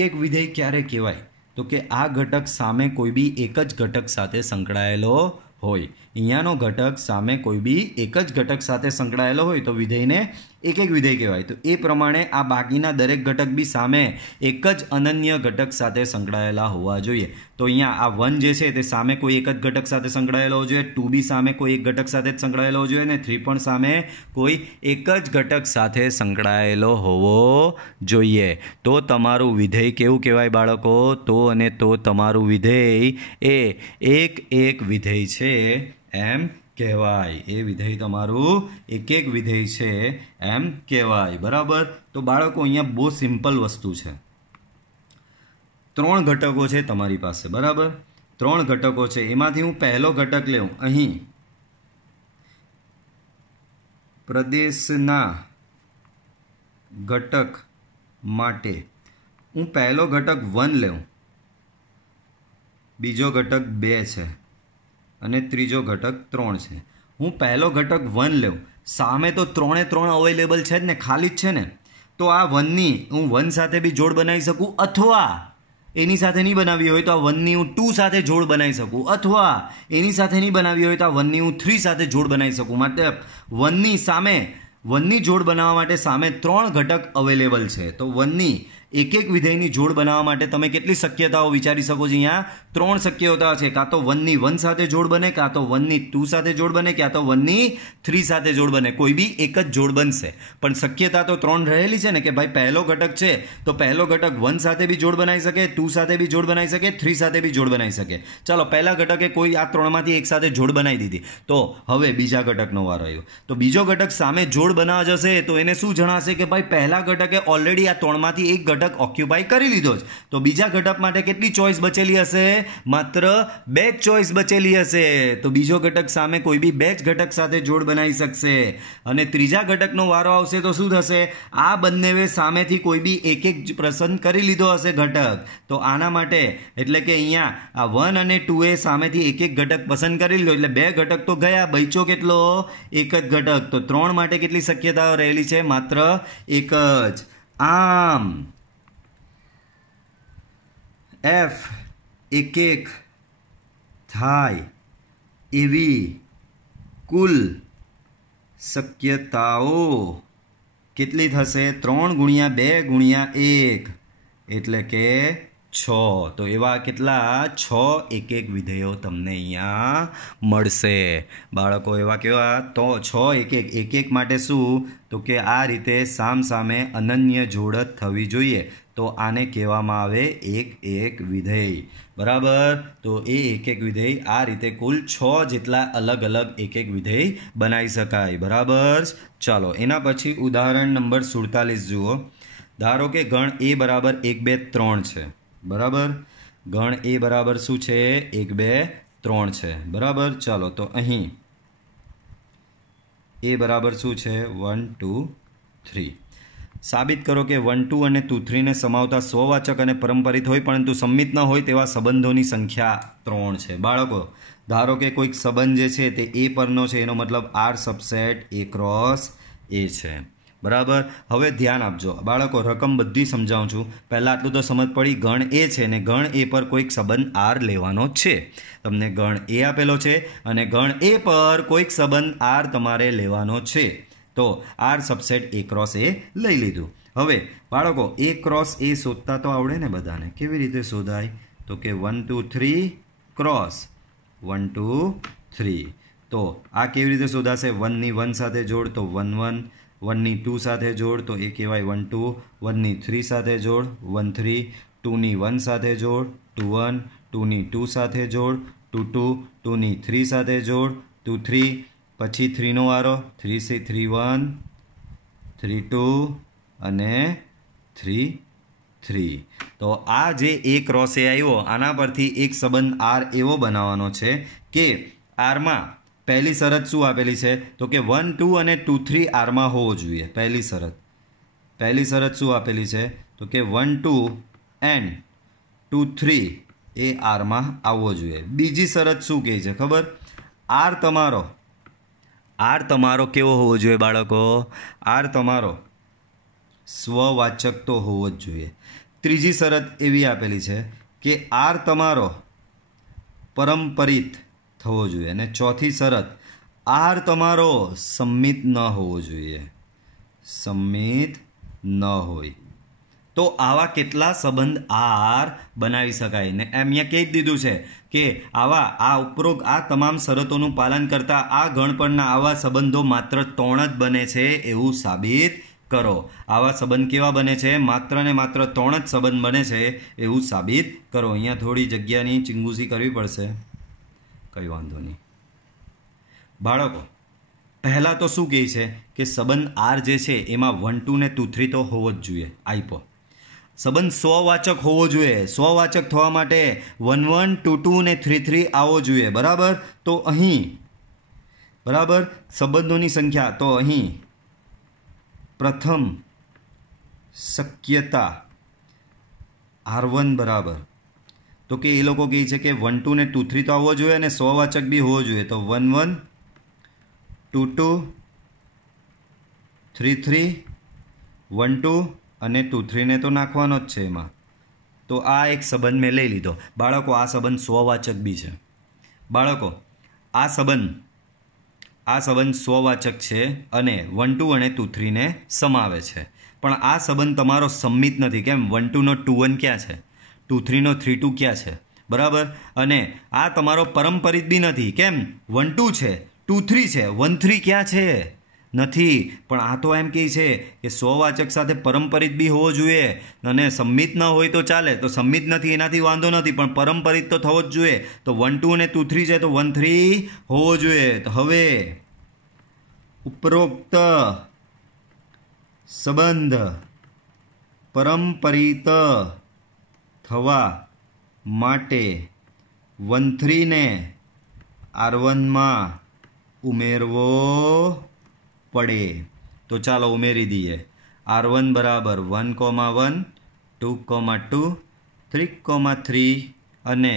એક વિધેય ક્યારે કહેવાય? તો કે આ ઘટક સામે કોઈ બી એક જ ઘટક સાથે સંકળાયેલો હોય. અહીંયાનો ઘટક સામે કોઈ બી એક જ ઘટક સાથે સંકળાયેલો હોય તો વિધેયને એક વિધેય કહેવાય. તો એ પ્રમાણે આ બાકીના દરેક ઘટક બી સામે એક જ અનન્ય ઘટક સાથે સંકળાયેલા હોવા જોઈએ. તો અહીંયા આ 1 જે છે તે સામે કોઈ એક જ ઘટક સાથે સંકળાયેલો હોવો જોઈએ, 2 બી સામે કોઈ એક ઘટક સાથે જ સંકળાયેલો હોવો જોઈએ, અને 3 પણ સામે કોઈ એક જ ઘટક સાથે સંકળાયેલો હોવો જોઈએ. તો તમારું વિધેય કેવું કહેવાય બાળકો? તો અને તો તમારું વિધેય એ એક વિધેય છે એમ કહેવાય. એ વિધેય તમારું એક વિધેય છે એમ કહેવાય. બરાબર. તો બાળકો અહીંયા બહુ સિમ્પલ વસ્તુ છે. 3 ઘટકો છે તમારી પાસે. બરાબર. 3 ઘટકો છે. એમાંથી હું પહેલો ઘટક લઉં. અહીં પ્રદેશના ઘટક માટે હું પહેલો ઘટક 1 લઉં, બીજો ઘટક 2 છે અને ત્રીજો ઘટક 3 છે. હું પહેલો ઘટક 1 લઉં, સામે તો 3 અવેલેબલ છે જ ને, ખાલી જ છે ને. તો આ 1ની હું 1 સાથે બી જોડ બનાવી શકું, અથવા એની સાથે નહીં બનાવી હોય તો આ 1ની હું 2 સાથે જોડ બનાવી શકું, અથવા એની સાથે નહીં બનાવી હોય તો આ 1ની હું 3 સાથે જોડ બનાવી શકું. મતલબ 1ની સામે વનની જોડ બનાવવા માટે સામે 3 ઘટક અવેલેબલ છે. તો વનની એક વિધેયની જોડ બનાવવા માટે તમે કેટલી શક્યતાઓ વિચારી શકો છો? અહીંયા 3 શક્યતાઓ છે. કાં તો 1ની 1 સાથે જોડ બને, કાં તો 1ની 2 સાથે જોડ બને, કાં તો 1ની 3 સાથે જોડ બને. કોઈ બી એક જ જોડ બનશે. પણ શક્યતા તો 3 રહેલી છે ને કે ભાઈ પહેલો ઘટક છે તો પહેલો ઘટક 1 સાથે બી જોડ બનાવી શકે, 2 સાથે બી જોડ બનાવી શકે, 3 સાથે બી જોડ બનાવી શકે. ચાલો પહેલા ઘટકે કોઈ આ 3માંથી એક સાથે જોડ બનાવી દીધી. તો હવે બીજા ઘટકનો વારો આવ્યો. તો બીજો ઘટક સામે જોડ બનાવવા જશે તો એને શું જણાશે કે ભાઈ પહેલા ઘટકે ઓલરેડી આ 3માંથી એક ઘટક ઓક્યુપાય કરી લીધો છે. તો બીજા ઘટક માટે કેટલી ચોઈસ બચેલી હશે? માત્ર 2 જ ચોઈસ બચેલી હશે. તો બીજો ઘટક સામે કોઈ બી 2 જ ઘટક સાથે જોડ બનાવી શકશે. અને ત્રીજા ઘટકનો વારો આવશે તો શું થશે? આ બંનેવે સામેથી કોઈ બી એક પસંદ કરી લીધો હશે ઘટક. તો આના માટે એટલે કે અહીંયા આ 1 અને 2 એ સામેથી એક ઘટક પસંદ કરી લીધો એટલે 2 ઘટક તો ગયા. બચ્યો કેટલો? એક જ ઘટક. તો 3 માટે કેટલી શક્યતાઓ રહેલી છે? માત્ર એક જ. આમ એફ એક થાય એવી કુલ શક્યતાઓ કેટલી થશે? 3 ગુણ્યા 2 ગુણ્યા 1 એટલે કે 6. તો એવા કેટલા? 6 એક વિધેયો તમને અહીંયા મળશે. બાળકો એવા કેવા? તો 6 એક માટે શું? તો કે આ રીતે સામે અનન્ય જોડ જ થવી જોઈએ. તો આને કહેવામાં આવે એક વિધેય. બરાબર? તો એ એક વિધેય આ રીતે કુલ 6 જેટલા અલગ અલગ એક વિધેય બનાવી શકાય. બરાબર? ચાલો એના પછી ઉદાહરણ નંબર 47 જુઓ. ધારો કે ગણ એ બરાબર 1 2 3 છે. બરાબર? ગણ એ બરાબર શું છે? 1 2 3 છે. બરાબર? ચાલો તો અહીં એ બરાબર શું છે? 1 2 3. સાબિત કરો કે 1 2 અને 2 3 ને સમાવતા સ્વવાચક અને પરંપરિત હોય પરંતુ સંમિત ન હોય તેવા સંબંધોની સંખ્યા 3 છે. બાળકો ધારો કે કોઈક સંબંધ જે છે તે એ પરનો છે, એનો મતલબ R subset A cross A છે. બરાબર? હવે ધ્યાન આપજો બાળકો, રકમ બધી સમજાવું છું. પહેલાં આટલું તો સમજ પડી. ગણ એ છે ને ગણ એ પર કોઈક સંબંધ R લેવાનો છે. તમને ગણ એ આપેલો છે અને ગણ એ પર કોઈક સંબંધ R તમારે લેવાનો છે. તો R subset A cross A લઈ લીધું. હવે બાળકો A ક્રોસ A શોધતા તો આવડે ને બધાને? કેવી રીતે શોધાય? તો કે 1 2 3 ક્રોસ 1 2 3. તો આ કેવી રીતે શોધાશે? 1ની 1 સાથે જોડ તો 1 1, 1ની 2 સાથે જોડ તો એ કહેવાય 1 2, 1ની 3 સાથે જોડ 1 3, 2ની 1 સાથે જોડ 2 1, 2ની 2 સાથે જોડ 2 2, 2ની 3 સાથે જોડ 2 3, પછી 3નો વારો 3 3 1, 3 2 અને 3 3. તો આ જે A ક્રોસ A આવ્યો આના પરથી એક સંબંધ R એવો બનાવવાનો છે કે Rમાં પહેલી શરત શું આપેલી છે? તો કે 1 2 અને 2 3 Rમાં હોવો જોઈએ. પહેલી શરત શું આપેલી છે? તો કે 1 2 એન્ડ 2 3 એ Rમાં આવવો જોઈએ. બીજી શરત શું કહે છે ખબર? R તમારો કેવો હોવો જોઈએ બાળકો? R તમારો સ્વવાચક તો હોવો જ જોઈએ. ત્રીજી શરત એવી આપેલી છે કે R તમારો પરંપરિત થવો જોઈએ. અને ચોથી શરત R તમારો સંમિત ન હોવો જોઈએ. સંમિત ન હોય. તો આવા કેટલા સંબંધ R બનાવી શકાય? ને એમ અહીંયા કહી દીધું છે કે આ ઉપરોક્ત આ તમામ શરતોનું પાલન કરતા આ ગણ પરના આવા સંબંધો માત્ર 3 જ બને છે એવું સાબિત કરો. આવા સંબંધ કેવા બને છે? માત્ર ને માત્ર 3 જ સંબંધ બને છે એવું સાબિત કરો. અહીંયા થોડી જગ્યાની ચિંગુસી કરવી પડશે, કંઈ વાંધો નહીં. બાળકો પહેલાં તો શું કહે છે કે સંબંધ R જે છે એમાં 1 2 ને 2 3 તો હોવો જ જોઈએ. આપ્યો સંબંધ સ્વવાચક હોવો જોઈએ. સ્વવાચક થવા માટે 1 1 2 2 ને 3 3 આવવો જોઈએ. બરાબર? તો અહીં બરાબર સંબંધોની સંખ્યા, તો અહીં પ્રથમ શક્યતા R1 બરાબર તો કે એ લોકો કહે છે કે 1 2 ને 2 3 તો આવવો જોઈએ અને સ્વવાચક બી હોવો જોઈએ. તો 1 1 2 2 3 3 1 2 અને 2 3 ને તો નાખવાનો જ છે એમાં. તો આ એક સંબંધ મેં લઈ લીધો. બાળકો આ સંબંધ સ્વવાચક બી છે. બાળકો આ સંબંધ આ સંબંધ સ્વવાચક છે અને 1 2 અને 2 3 ને સમાવે છે. પણ આ સંબંધ તમારો સંમિત નથી. કેમ? 1 2 નો 2 1 ક્યાં છે? 2 3 નો 3 2 ક્યાં છે? બરાબર. અને આ તમારો પરંપરિત બી નથી. કેમ? 1 2 છે, 2 3 છે, 1 3 ક્યાં છે? નથી. પણ આ તો એમ કહે છે કે સ્વવાચક સાથે પરંપરિત બી હોવો જોઈએ, અને સંમિત ન હોય તો ચાલે. તો સંમિત નથી એનાથી વાંધો નથી, પણ પરંપરિત તો થવો જ જોઈએ. તો 1 2 અને 2 3 છે તો 1 3 હોવો જોઈએ. તો હવે ઉપરોક્ત સંબંધ પરંપરિત થવા માટે 1 3 ને R1 માં ઉમેરવો પડે. તો ચાલો ઉમેરી દઈએ. R1 બરાબર 1 1 2 2 3 3 અને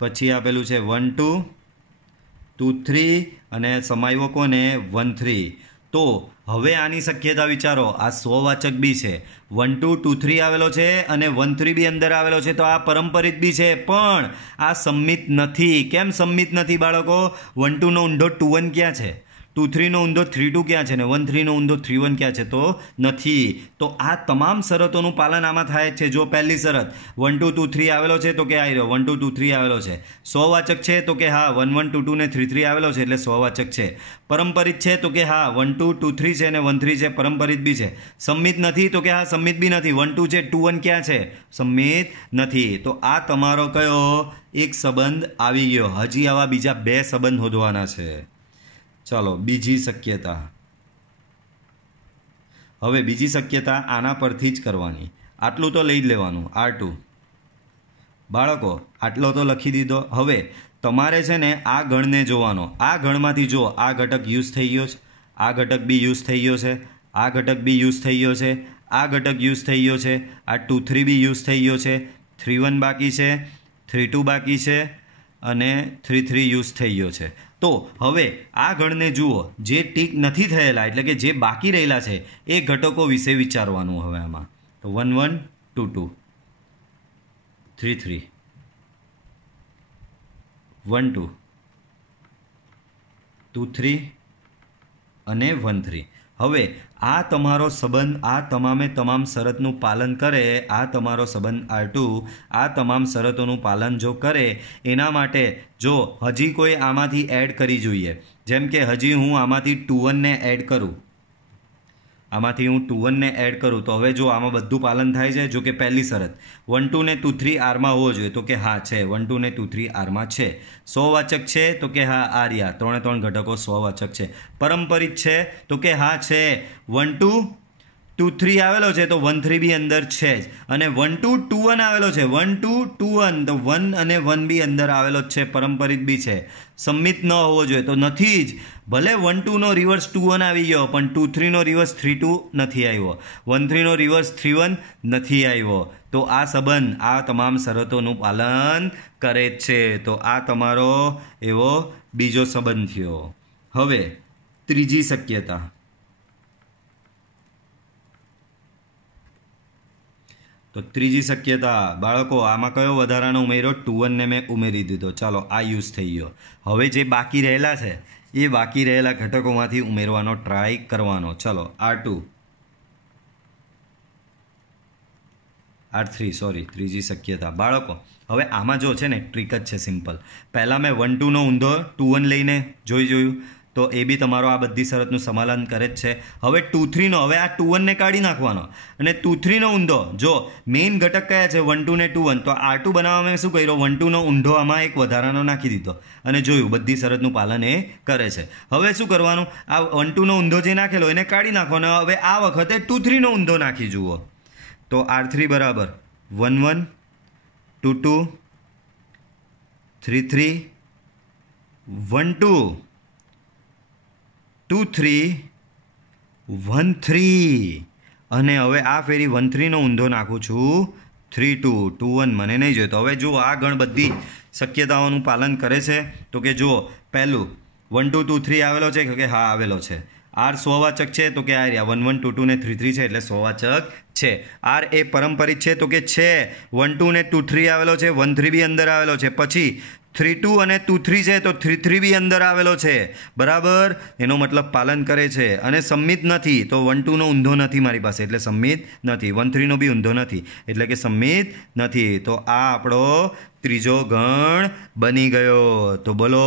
પછી આપેલું છે 1 2 2 3 અને સમાવ્યો કોને? 1 3. તો હવે આની શક્યતા વિચારો. આ સ્વવાચક બી છે, 1 2 2 3 આવેલો છે અને 1 3 બી અંદર આવેલો છે, તો આ પરંપરિત બી છે, પણ આ સંમિત નથી. કેમ સંમિત નથી બાળકો? 1 2 નો ઊંધો 2 1 ક્યાં છે? 2 3 નો ઊંધો 3 2 ક્યાં છે? ને 1 3 નો ઊંધો 3 1 ક્યાં છે? તો નથી. તો આ તમામ શરતોનું પાલન આમાં થાય છે. જો પહેલી શરત 1 2 2 3 આવેલો છે તો કે આ રહ્યો 1 2 2 3 આવેલો છે. સ્વવાચક છે તો કે હા 1 1 2 2 ને 3 3 આવેલો છે એટલે સ્વવાચક છે. પરંપરિત છે તો કે હા 1 2 2 3 છે અને 1 3 છે, પરંપરિત બી છે. સંમિત નથી તો કે હા સંમિત બી નથી. 1 2 છે, 2 1 ક્યાં છે? સંમિત નથી. તો આ તમારો કયો એક સંબંધ આવી ગયો. હજી આવા બીજા 2 સંબંધ શોધવાના છે. ચાલો બીજી શક્યતા. હવે બીજી શક્યતા આના પરથી જ કરવાની. આટલું તો લઈ જ લેવાનું, R2. બાળકો આટલો તો લખી દીધો. હવે તમારે છે ને આ ગણને જોવાનો. આ ગણમાંથી જો આ ઘટક યુઝ થઈ ગયો છે, આ ઘટક બી યુઝ થઈ ગયો છે, આ ઘટક બી યુઝ થઈ ગયો છે, આ ઘટક યુઝ થઈ ગયો છે, આ 2 3 બી યુઝ થઈ ગયો છે, 3 1 બાકી છે, 3 2 બાકી છે અને 3 3 યુઝ થઈ ગયો છે. તો હવે આ ગણને જુઓ. જે ટીક નથી થયેલા એટલે કે જે બાકી રહેલા છે એ ઘટકો વિશે વિચારવાનું. હવે આમાં તો 1 1 2 2 3 3 1 2 2 3 અને 1 3. હવે આ તમારો સંબંધ આ તમામે તમામ શરતનું પાલન કરે. આ તમારો સંબંધ R2 આ તમામ શરતોનું પાલન જો કરે, એના માટે જો હજી કોઈ આમાંથી એડ કરી જોઈએ. જેમ કે હજી હું આમાંથી 2 1 ને એડ કરું, આમાંથી હું 2 1 ને એડ કરું તો હવે જો આમાં બધું પાલન થાય છે. જો કે પહેલી શરત 1 2 ને 2 3 આરમાં હોવો જોઈએ તો કે હા છે. 1 2 ને 2 3 આરમાં છે. સ્વવાચક છે તો કે હા આ રહ્યા 3 3 ઘટકો સ્વવાચક છે. પરંપરિત છે તો કે હા છે. 1 2 2 3 આવેલો છે તો 1 3 બી અંદર છે જ. અને 1 2 2 1 આવેલો છે, 1 2 2 1 તો 1 અને 1 બી અંદર આવેલો જ છે, પરંપરિત બી છે. સંમિત ન હોવો જોઈએ તો નથી જ. ભલે 1 2 નો રિવર્સ 2 1 આવી ગયો પણ 2 3 નો રિવર્સ 3 2 નથી આવ્યો, 1 3 નો રિવર્સ 3 1 નથી આવ્યો. તો આ સંબંધ આ તમામ શરતોનું પાલન કરે જ છે. તો આ તમારો એવો બીજો સંબંધ થયો. હવે ત્રીજી શક્યતા. તો ત્રીજી શક્યતા બાળકો આમાં કયો વધારાનો ઉમેર્યો? 2 1 ને મેં ઉમેરી દીધો. ચાલો આ યુઝ થઈ ગયો. હવે જે બાકી રહેલા છે એ બાકી રહેલા ઘટકોમાંથી ઉમેરવાનો ટ્રાય કરવાનો. ચાલો R2 R3 સોરી ત્રીજી શક્યતા. બાળકો હવે આમાં જો છે ને ટ્રીક જ છે સિમ્પલ. પહેલાં મેં 1 2 નો ઊંધો 2 1 લઈને જોયું તો એ બી તમારો આ બધી શરતનું સમાધાન કરે જ છે. હવે 2 3 નો હવે આ 2 1 ને કાઢી નાખવાનો અને 2 3 નો ઊંધો જો મેઇન ઘટક કયા છે 1 2 ને 2 1 તો R2 બનાવવા મેં શું કર્યું 1 2 નો ઊંધો આમાં એક વધારાનો નાખી દીધો અને જોયું બધી શરતનું પાલન એ કરે છે. હવે શું કરવાનું? આ 1 2 નો ઊંધો જે નાખેલો એને કાઢી નાખવાનો. હવે આ વખતે 2 3 નો ઊંધો નાખી જુઓ તો R3 બરાબર 1 1 2 2 3 3 1 2 2 3 1 3 અને હવે આ ફેરી 1 3 નો ઊંધો નાખું છું 3 2 2 1 મને નહીં જોઈતો. હવે જુઓ આ ગણ બધી શક્યતાઓનું પાલન કરે છે તો કે જુઓ પહેલું 1 2 2 3 આવેલો છે કે હા આવેલો છે. R સ્વવાચક છે તો કે આ રહ્યા 1 1 2 2 ને 3 3 છે એટલે સ્વવાચક છે. R એ પરંપરિત છે તો કે છે. 1 2 ને 2 3 આવેલો છે, 1 3 બી અંદર આવેલો છે. પછી 3 2 અને 2 3 છે તો 3 3 બી અંદર આવેલો છે, બરાબર. એનો મતલબ પાલન કરે છે. અને સંમિત નથી તો 1 2 નો ઊંધો નથી મારી પાસે, એટલે સંમિત નથી. 1 3 નો બી ઊંધો નથી, એટલે કે સંમિત નથી. તો આ આપણો ત્રીજો ગણ બની ગયો. તો બોલો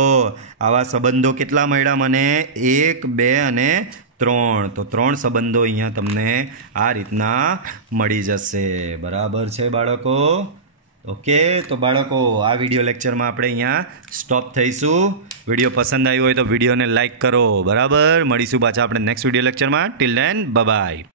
આવા સંબંધો કેટલા મળ્યા મને? 1 2 અને 3. તો 3 સંબંધો અહીંયા તમને આ રીતના મળી જશે, બરાબર છે બાળકો? ઓકે, તો બાળકો આ વિડીયો લેક્ચરમાં આપણે અહીંયા સ્ટોપ થઈશું. વિડીયો પસંદ આવ્યો હોય તો વિડીયોને લાઈક કરો, બરાબર. મળીશું પાછા આપણે નેક્સ્ટ વિડીયો લેક્ચરમાં. Till then bye bye.